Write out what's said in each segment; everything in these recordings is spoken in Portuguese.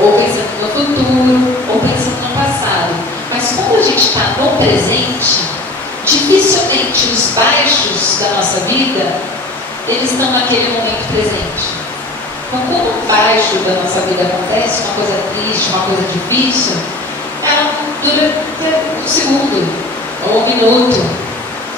ou pensando no futuro, ou pensando no passado. Mas quando a gente está no presente, dificilmente os baixos da nossa vida, eles estão naquele momento presente. Então, quando um baixo da nossa vida acontece, uma coisa triste, uma coisa difícil, ela dura um segundo, ou um minuto.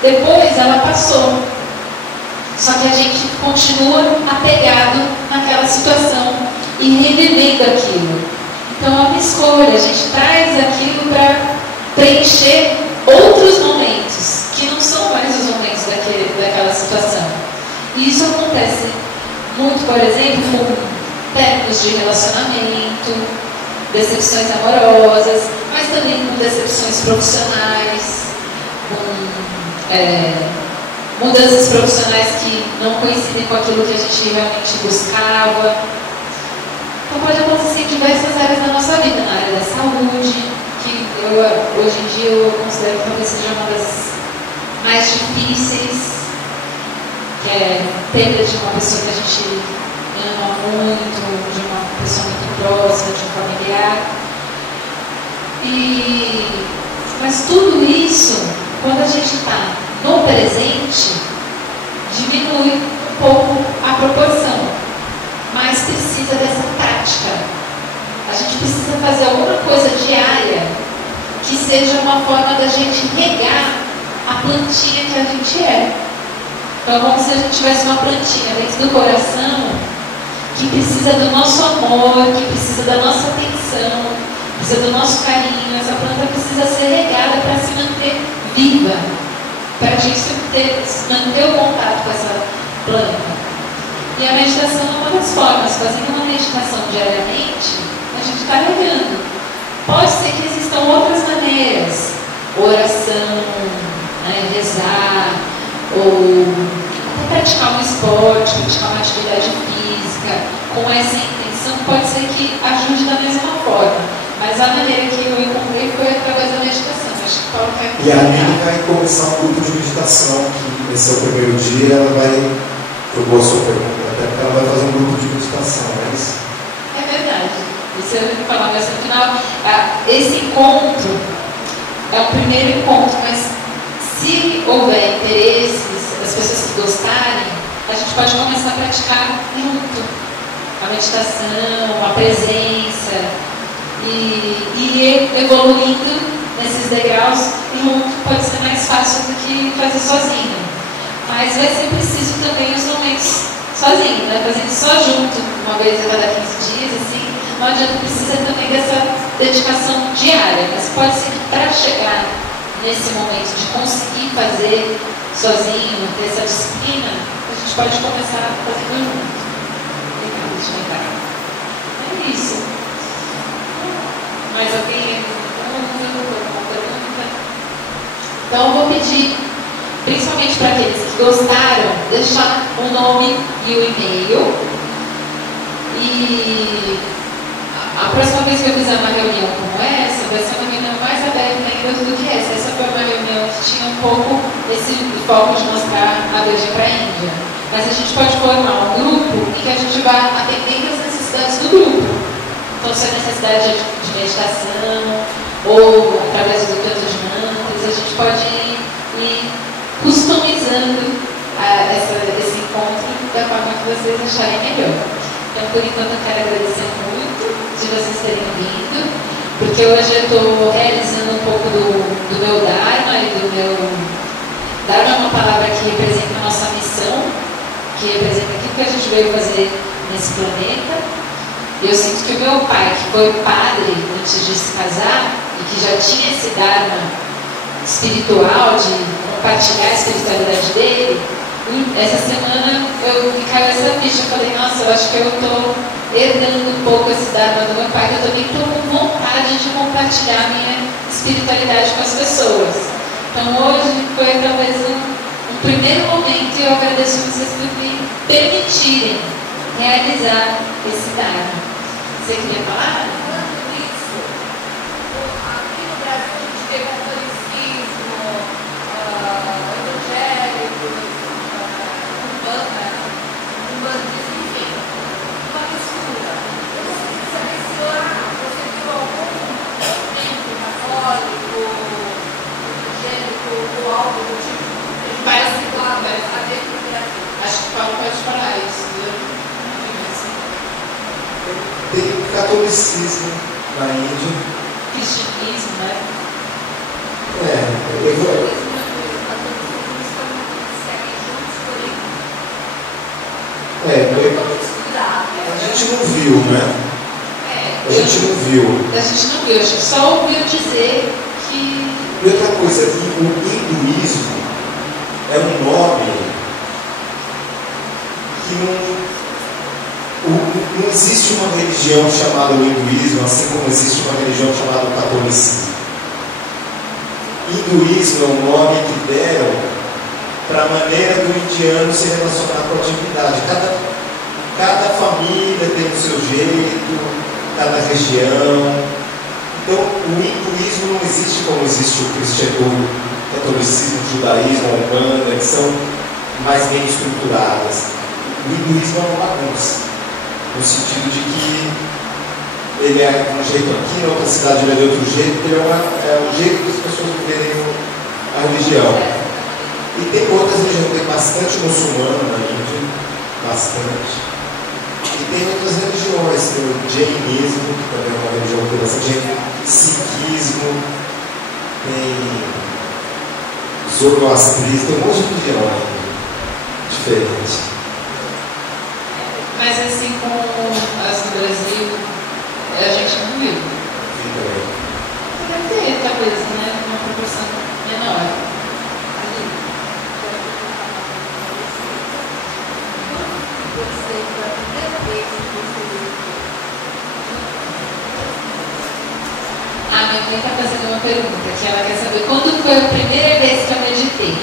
Depois ela passou. Só que a gente continua apegado naquela situação e revivendo aquilo. Então é uma escolha, a gente traz aquilo para preencher outros momentos, que não são mais os momentos daquela situação. E isso acontece muito, por exemplo, com términos de relacionamento, decepções amorosas, mas também com decepções profissionais, com mudanças profissionais que não coincidem com aquilo que a gente realmente buscava. Então pode acontecer em diversas áreas da nossa vida, na área da saúde, que hoje em dia eu considero que talvez seja uma das mais difíceis, que é perda de uma pessoa que a gente ama muito, de uma pessoa muito próxima, de um familiar. Mas tudo isso, quando a gente está no presente, diminui um pouco a proporção, mas precisa dessa prática. A gente precisa fazer alguma coisa diária que seja uma forma da gente regar a plantinha que a gente é. Então, como se a gente tivesse uma plantinha dentro do coração que precisa do nosso amor, que precisa da nossa atenção, precisa do nosso carinho. Essa planta precisa ser regada para se manter viva, para a gente manter o contato com essa planta. E a meditação é uma das formas. Fazendo uma meditação diariamente, a gente está regando. Pode ser que existam outras maneiras, oração, rezar, ou até praticar um esporte, praticar uma atividade física, com essa intenção, pode ser que ajude da mesma forma. Mas a maneira que eu encontrei foi através da meditação. Acho que Paulo quer E a Aline vai começar um grupo de meditação, que nesse é o primeiro dia, ela vai, jogou a sua pergunta, até porque ela vai fazer um grupo de meditação, não é isso? É verdade. Isso eu vou falar mais no final. Esse encontro é o primeiro encontro, mas se houver interesses, as pessoas que gostarem, a gente pode começar a praticar junto a meditação, a presença, e ir evoluindo nesses degraus junto. Pode ser mais fácil do que fazer sozinho, mas vai ser preciso também os momentos sozinho, né? Fazendo só junto, uma vez a cada 15 dias, assim, não adianta, precisa também dessa dedicação diária, mas pode ser que para chegar nesse momento de conseguir fazer sozinho, ter essa disciplina, a gente pode começar fazendo junto. Legal, deixa eu lembrar. É isso. Mais alguém? Alguma pergunta? Então eu vou pedir, principalmente para aqueles que gostaram, deixar o nome e o e-mail. E a próxima vez que eu fizer uma reunião como essa, vai ser uma reunião mais aberta ainda do que essa. Essa foi uma reunião que tinha um pouco esse foco de mostrar a viagem para a Índia. Mas a gente pode formar um grupo em que a gente vai atendendo as necessidades do grupo. Então, se a necessidade de meditação, ou através do canto de mantras, a gente pode ir customizando esse encontro da forma que vocês acharem melhor. Então, por enquanto, eu quero agradecer muito de vocês terem vindo, porque hoje eu estou realizando um pouco do meu Dharma e do meu... Dharma é uma palavra que representa a nossa missão, que representa aquilo que a gente veio fazer nesse planeta. Eu sinto que o meu pai, que foi padre antes de se casar, e que já tinha esse Dharma espiritual, de compartilhar a espiritualidade dele, essa semana me caiu essa ficha. Eu falei, nossa, eu acho que eu estou herdando um pouco esse Dharma do meu pai, que eu também estou com vontade de compartilhar a minha espiritualidade com as pessoas. Então hoje foi talvez um primeiro momento, e eu agradeço vocês por me permitirem realizar esse Dharma. Você queria falar? Isso. Aqui no Brasil a gente vê catolicismo, evangélicos, umbandismo, enfim, uma mistura. Eu não sei se essa pessoa Tem catolicismo na Índia. Cristianismo, né? A gente não viu, né? A gente não viu. A gente não viu, a gente só ouviu dizer que... E outra coisa, o hinduísmo é um nome que não existe uma religião chamada hinduísmo, assim como existe uma religião chamada catolicismo. Hinduísmo é um nome que deram para a maneira do indiano se relacionar com a divindade. Cada família tem o seu jeito, cada região. Então, o hinduísmo não existe como existe o cristianismo, o catolicismo, o judaísmo, a umbanda, que são mais bem estruturadas. O hinduísmo é uma bagunça, no sentido de que ele é de um jeito aqui, na outra cidade ele é de outro jeito, ele é o jeito das pessoas viverem a religião. E tem outras religiões, tem bastante muçulmano na Índia, bastante. E tem outras religiões, tem o jainismo, que também é uma religião que tem bastante gente, sikhismo, tem zoroastrismo, tem um monte de religião diferente. Mas assim como as do Brasil, a gente não viu. Deve ter, talvez, né? Uma proporção menor. A minha mãe está fazendo uma pergunta, que ela quer saber quando foi a primeira vez que eu meditei.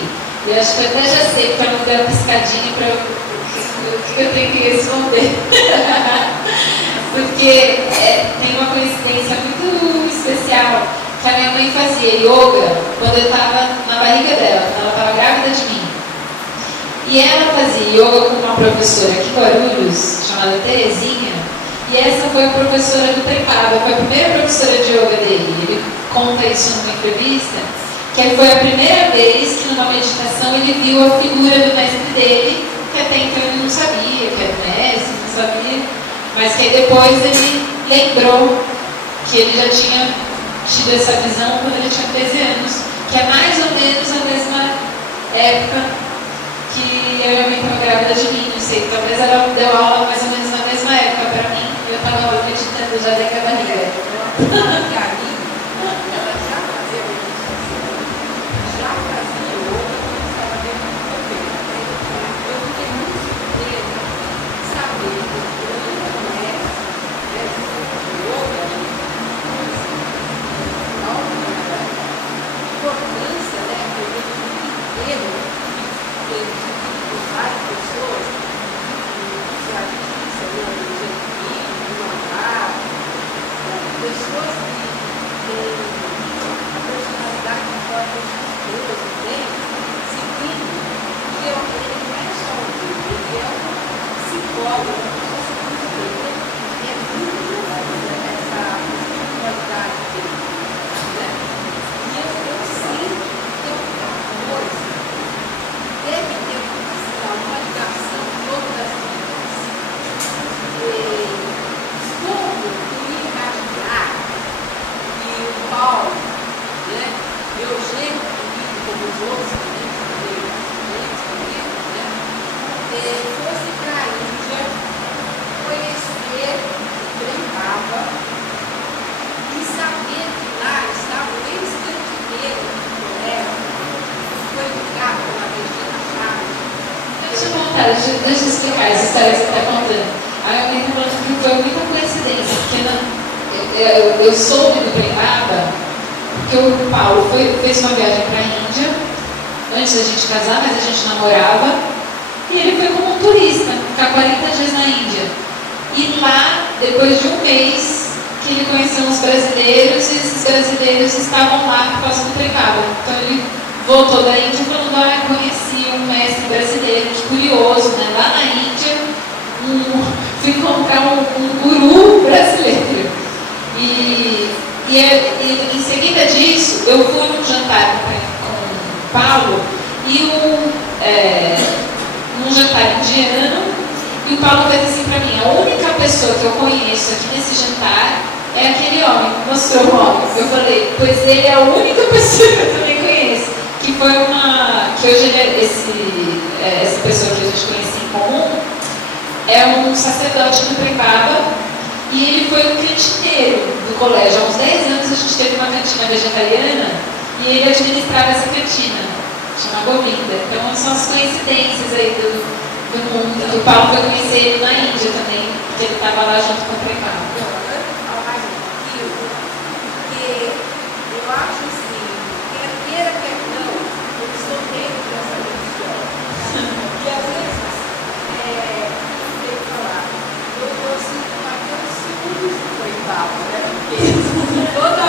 E eu acho que eu até já sei, porque ela me deu uma piscadinha para o que eu tenho que responder. Porque tem uma coincidência muito especial, que a minha mãe fazia yoga quando eu estava na barriga dela, quando ela estava grávida de mim. E ela fazia yoga com uma professora aqui em Guarulhos, chamada Terezinha, e essa foi a professora do Trembada, foi a primeira professora de yoga dele. Ele conta isso numa entrevista, que foi a primeira vez que numa meditação ele viu a figura do mestre dele, que até então ele não sabia que era o mestre, não sabia, mas que aí depois ele lembrou que ele já tinha tido essa visão quando ele tinha 13 anos, que é mais ou menos a mesma época que eu e a minha mãe estava grávida de mim, não sei, talvez ela deu aula mais ou menos na mesma época para mim, e eu estava lá meditando já dentro da barriga. Deixa eu explicar essa história que você está contando. A minha mãe está falando que foi muita coincidência, porque eu soube do Prembaba porque o Paulo fez uma viagem para a Índia antes da gente casar, mas a gente namorava, e ele foi como um turista, ficar 40 dias na Índia. E lá, depois de um mês, que ele conheceu uns brasileiros, e esses brasileiros estavam lá por causa do Prembaba. Então ele voltou da Índia falando, conheci um mestre brasileiro, curioso, né? Lá na Índia, fui encontrar um guru brasileiro. E em seguida disso, eu fui num jantar com o Paulo, e num jantar indiano, e E o Paulo fez assim para mim: a única pessoa que eu conheço aqui nesse jantar é aquele homem, mostrou o homem. Eu falei: pois ele é a única pessoa que eu também conheço. Que foi que hoje essa pessoa que a gente conhecia em comum é um sacerdote do Prepaba. E ele foi um cantineiro do colégio. Há uns 10 anos a gente teve uma cantina vegetariana e ele administrava essa cantina, chama Govinda. Então são as coincidências aí do mundo. O Paulo foi conhecer ele na Índia também, porque ele estava lá junto com o Prepaba. Antes de falar mais um pouquinho, porque eu acho assim, quer queira, quer não, eu estou dentro dessa religião. E às vezes, tem que falar, eu sinto aquele ciúmes do coitado, né? Porque todo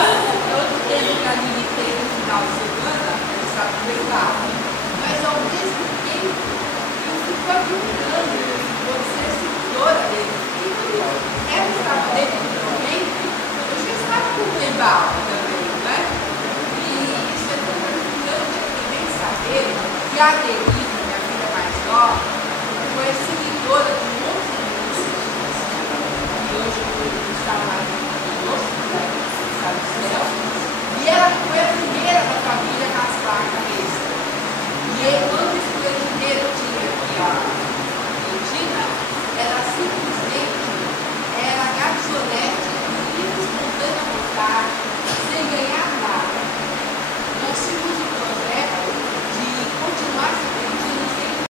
tempo que a gente tem no final de semana, ele sabe coitado. Mas ao mesmo tempo, eu fico admirando você, seguidora